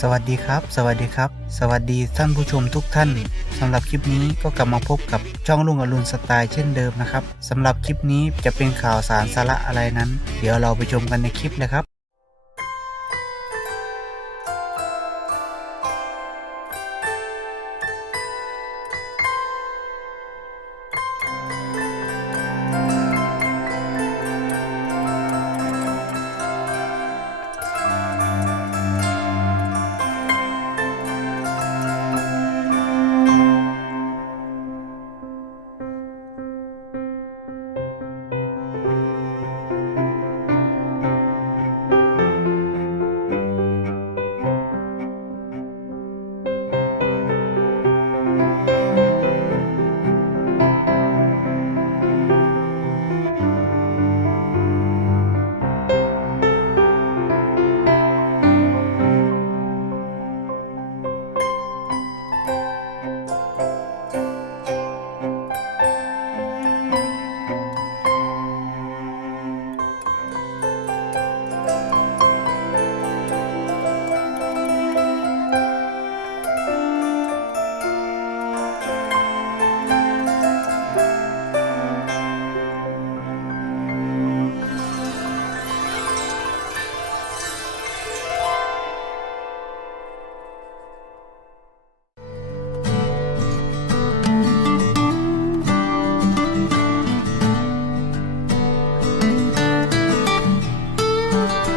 สวัสดีครับ สวัสดีครับ สวัสดีท่านผู้ชมทุกท่านสำหรับคลิปนี้ก็กลับมาพบกับช่องลุงอรุณสไตล์เช่นเดิมนะครับสำหรับคลิปนี้จะเป็นข่าวสารสาระอะไรนั้น เดี๋ยวเราไปชมกันในคลิปเลยครับ Música